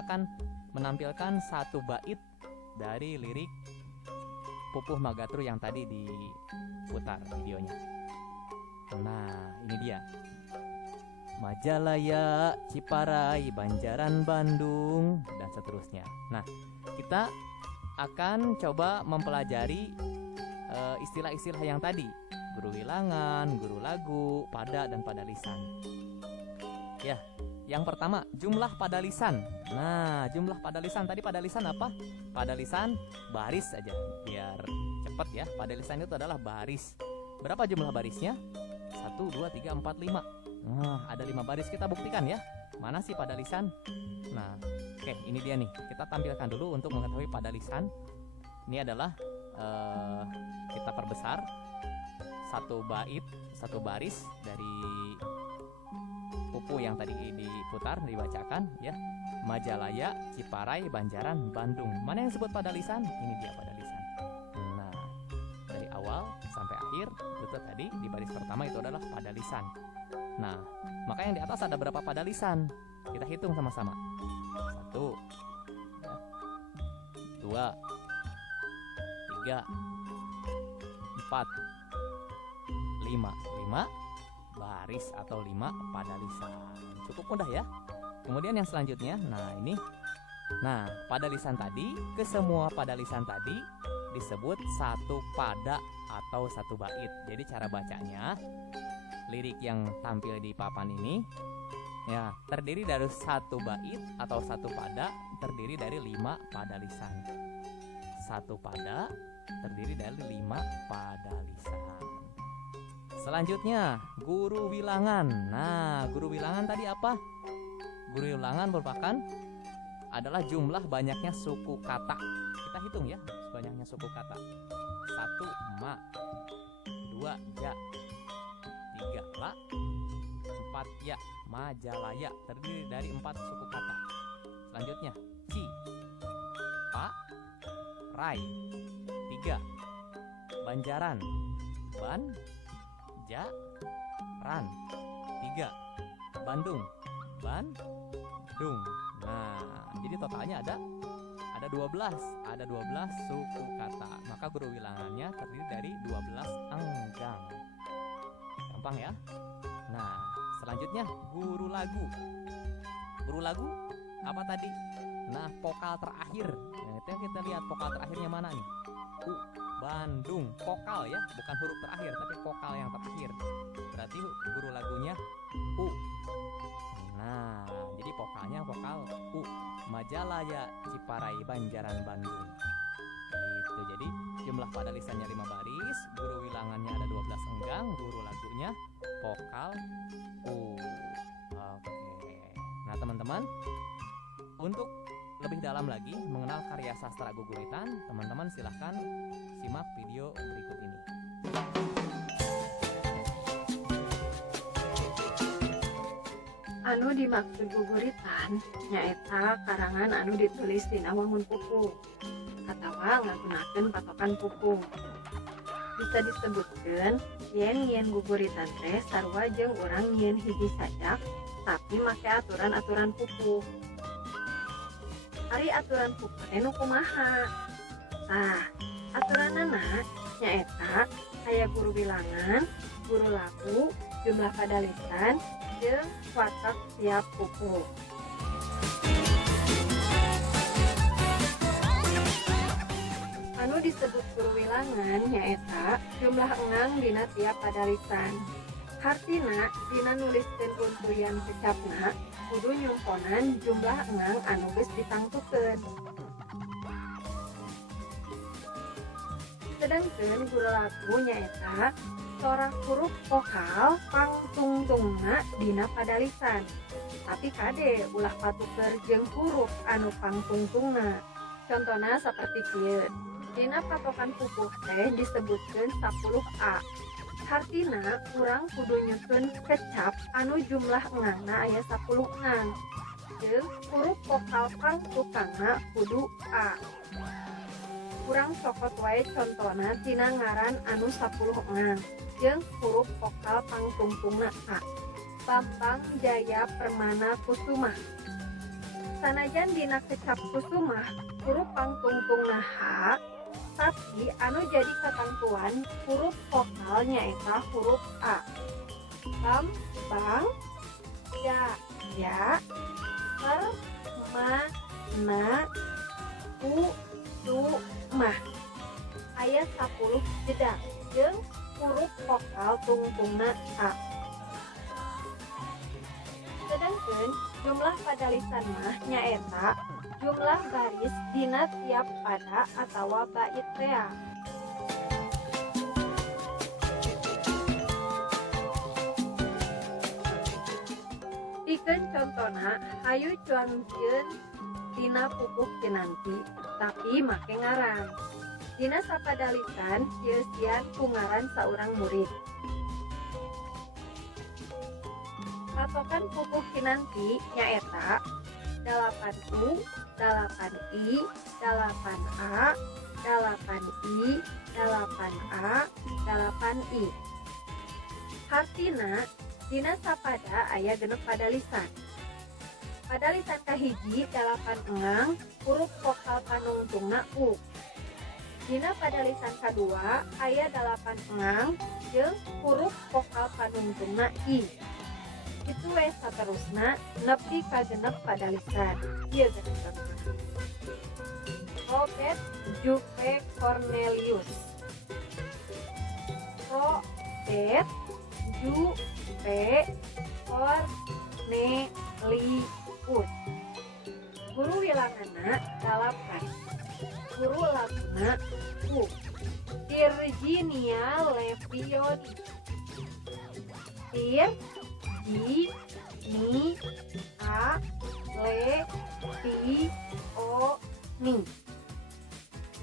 akan menampilkan satu bait dari lirik Pupuh Magatru yang tadi diputar videonya. Nah, ini dia. Majalaya, Ciparai, Banjaran, Bandung, dan seterusnya. Nah, kita akan coba mempelajari istilah-istilah yang tadi. Guru wilangan, guru lagu, pada, dan pada lisan. Ya, yang pertama, jumlah pada lisan. Nah, jumlah pada lisan. Tadi pada lisan apa? Pada lisan baris aja, biar cepet ya. Pada lisan itu adalah baris. Berapa jumlah barisnya? 1, 2, 3, 4, 5. Nah, ada 5 baris, kita buktikan ya. Mana sih pada lisan? Nah, oke, ini dia nih. Kita tampilkan dulu untuk mengetahui pada lisan. Ini adalah kita perbesar satu bait, satu baris dari Pupuh yang tadi diputar, dibacakan ya. Majalaya, Ciparai, Banjaran, Bandung. Mana yang disebut pada lisan? Ini dia pada lisan. Nah, dari awal sampai akhir itu tadi di baris pertama itu adalah pada lisan. Nah, maka yang di atas ada berapa pada lisan? Kita hitung sama-sama. 1, 2, 3, 4, 5 baris atau 5 pada lisan. Cukup mudah ya. Kemudian yang selanjutnya, nah ini. Nah, pada lisan tadi, ke semua pada lisan tadi disebut satu pada atau satu bait. Jadi cara bacanya, lirik yang tampil di papan ini ya terdiri dari satu bait atau satu pada, terdiri dari 5 pada lisan. Satu pada terdiri dari 5 pada lisan. Selanjutnya, guru wilangan. Nah, guru wilangan tadi apa? Guru wilangan merupakan adalah jumlah banyaknya suku kata. Kita hitung ya, banyaknya suku kata. 1 ma, 2 ja, 3 la, 4 ya. Majalaya terdiri dari 4 suku kata. Selanjutnya, ci, pa, rai. 3 Banjaran, ban, ja, ran. 3 Bandung, Bandung. Nah, jadi totalnya ada 12. Ada 12 suku kata. Maka guru wilangannya terdiri dari 12 enggang. Gampang ya. Nah, selanjutnya guru lagu. Guru lagu apa tadi? Nah, vokal terakhir. Nah, itu kita lihat vokal terakhirnya mana nih? Bandung, vokal ya, bukan huruf terakhir tapi vokal yang terakhir. Berarti guru lagunya U. Nah, jadi vokalnya vokal U. Majalaya, Ciparai, Banjaran, Bandung. Gitu. Jadi jumlah pada lisannya 5 baris, guru wilangannya ada 12 enggang, guru lagunya vokal U. Oke. Nah, teman-teman, untuk lebih dalam lagi mengenal karya sastra Guguritan, teman-teman silahkan simak video berikut ini. Anu dimaksud Guguritan nyaeta karangan anu ditulis dina wangun pupuh atawa ngagunakeun patokan pupuh. Bisa disebutkeun yen Guguritan teh sarua jeung urang nyieun hiji sajak tapi make aturan-aturan pupuh. Ari aturan pupuh nu kumaha? Tah, aturanana nyaeta aya guru bilangan, guru lagu, jumlah pada lisan, jeung watak tiap pupuh. Anu disebut guru wilangan nyaeta jumlah engang dina tiap pada lisan. Hartina dina nuliskeun untuyan kecapna kudu nyumponan jumlah engang anu geus ditangtukeun. Sedangkeun guru lagu nyaeta sorak huruf vokal pangtungtungna dina pada lisan. Tapi kade ulah patuker jeung huruf anu pangtungtungna. Contohna saperti kieu. Dina patokan pupuh teh disebutkeun 10A. Hartina urang kudu nyusun kecap anu jumlah engangna aya 10 engang. Jeung huruf vokal pangtukangna kudu A. Urang cokot wae contona tina ngaran anu 10 engang jeung huruf vokal pangtungtungna A. Bambang Jaya Permana Kusuma. Sanajan dina kecap kusumah huruf pangtungtungna H, tapi anu jadi ketentuan huruf vokal nyaeta huruf A. Bang, ya, na, mah. Aya 10 jeda jeung huruf vokal tungtungna A. Sedangkan jumlah pada lisan mah nyaeta jumlah baris dina tiap pada atawa bait rea. Pikeun contona hayu cuangkeun dina pupuh kinanti tapi make ngaran. Dina sapada lisan ieu sian ku ngaran saurang murid. Patokan pupuh kinanti nyaeta 8U, 8I, 8A, 8I, 8A, 8I. Hartina dina sapada aya genep pada lisan. Pada lisan kahiji 8 engang huruf vokal panungtungna U. Dina pada lisan kadua aya 8 engang jeung huruf vokal panungtungna I. Itu we saterusna nepi ka genep pada lisan. Ieu genep contohna. Robert Jupe Cornelius. Robert Jupe Cornelius. Guru wilanganna 8. Guru laguna U. Virginia Levioni. Ni A Le Pi O Ni.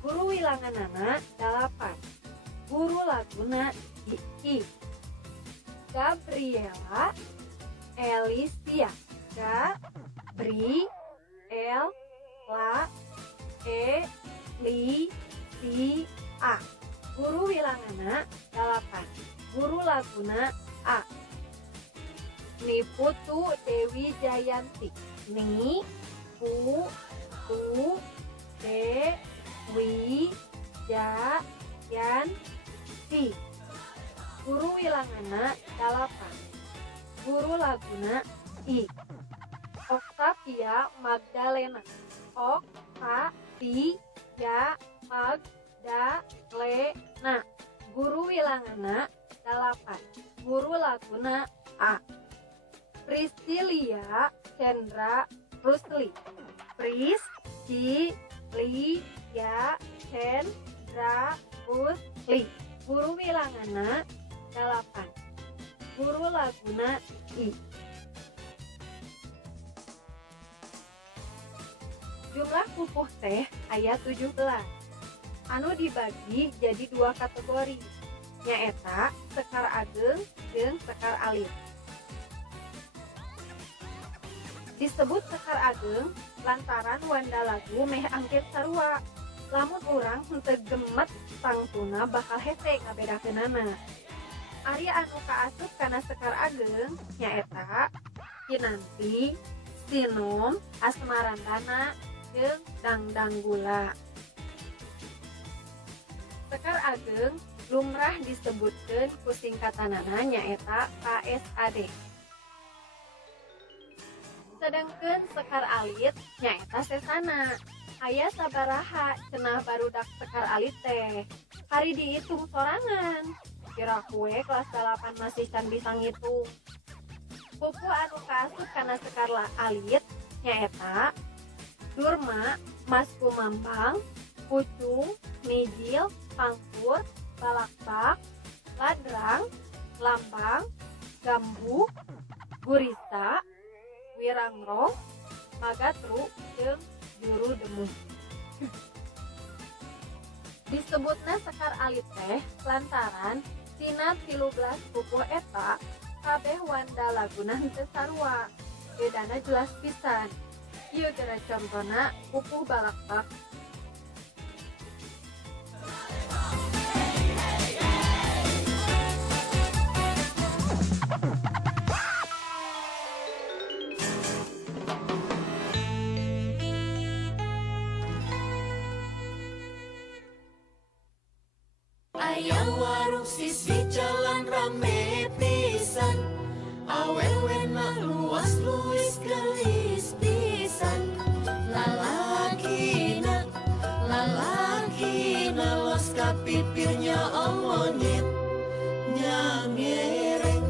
Guru wilanganana 8. Guru laguna I. Gabriela Elisia. Elisia. Guru wilanganna 8. Guru laguna A. Niputu Dewi Jayanti. Ni Pu Tu Dewi Jayanti. Guru wilanganna 8. Guru laguna I. Octavia Magdalena. Octavia Magdalena. Guru wilanganna 8. Guru laguna A. Priscilia Chandra Rusli. Priscilia Chandra Rusli. Guru wilanganna 8. Guru laguna I. Jumlah pupuh teh aya 17. Anu dibagi jadi 2 kategori. Nyaeta sekar ageng jeung sekar alit. Disebut sekar ageng lantaran wanda lagu meh angkir sarua. Lamun urang henteu gemet tangtuna bakal hese ngabedakeunana. Ari anu kaasup kana sekar ageng nyaeta kinanti, sinom, asmarandana, jeung dangdanggula. Sekar ageng lumrah disebutkeun ku singkatanana nyaeta KSAD. Sedangkeun sekar alit nyaeta sesana. Aya sabaraha cenah barudak sekar alit teh. Hari dihitung sorangan. Kira kue kelas 8 masih can bisa ngitung. Pupuh anu kaasup kana sekar alit nyaeta Durma, Mas Kumambang, Pucung, Nijil, Pangkur, Balakbak, Ladrang, Lambang, Gambu, Gurita, Wirangrong, Magatru, jeung Juru Demu. Disebutna sekar alit teh lantaran tina 13 pupuh eta kabeh wanda laguna henteu sarua. Bedana jelas pisan. Ieu gara contona pupuh balakbak. sisi jalan rame pisan, awewe na luas luis gelis pisan. Lalakina los kapipirnya monyet nyangereng.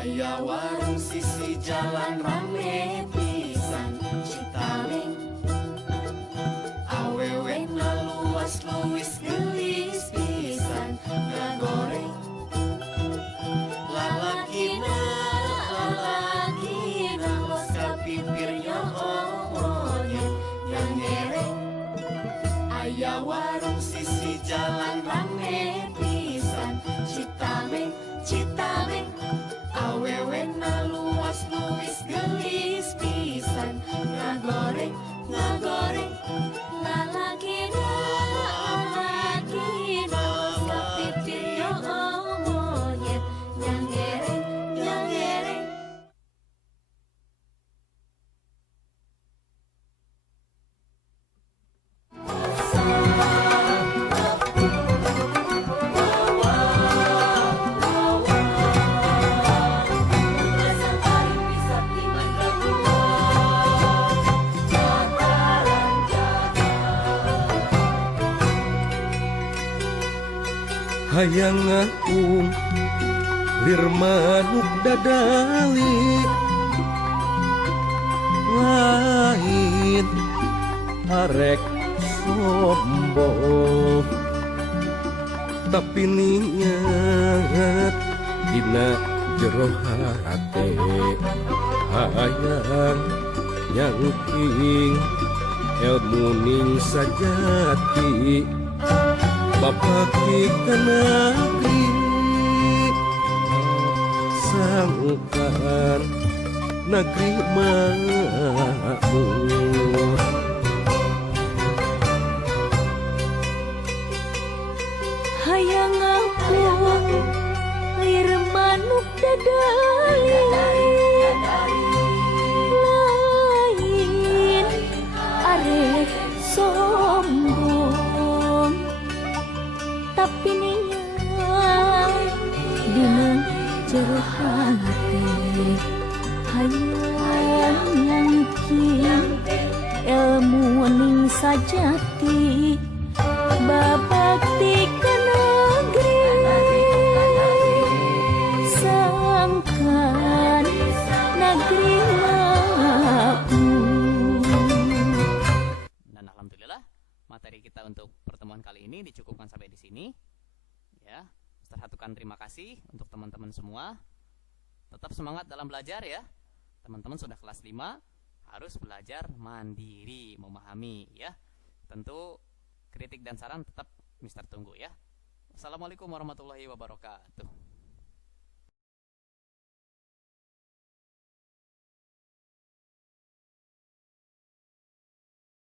Aya warung sisi jalan rame pisan, Citaleng. Awewe na luas luis gelis pisan, ngagoreng. Lalakina los kapipirnya monyet yang ngereng. Aya warung sisi jalan rame pisan, Citaleng. Awewe na luas luis gelis pisan, ngagoreng. Lalakina kapipirnya monyet nyangereng. Hayang aku lir manuk dadali, lain arek sombong, tapi niat dina jero hate. Hayang nyangking ilmu ning sajati, bapaki ka negeri sangkan negeri makmur. Hayang aku lir manuk dadali, lain arek sombong, tapi niat dina jero hati. Hayang nyangking ilmu ning sajati, babakti ka negeri sangkan negeri makmur. Dan alhamdulillah materi kita untuk pertemuan kali ini dicukupkan sampai di sini. Ya, Ustaz Hatukan terima kasih untuk teman-teman semua. Tetap semangat dalam belajar ya. Teman-teman sudah kelas 5 harus belajar mandiri, memahami ya. Tentu kritik dan saran tetap Mister tunggu ya. Assalamualaikum warahmatullahi wabarakatuh.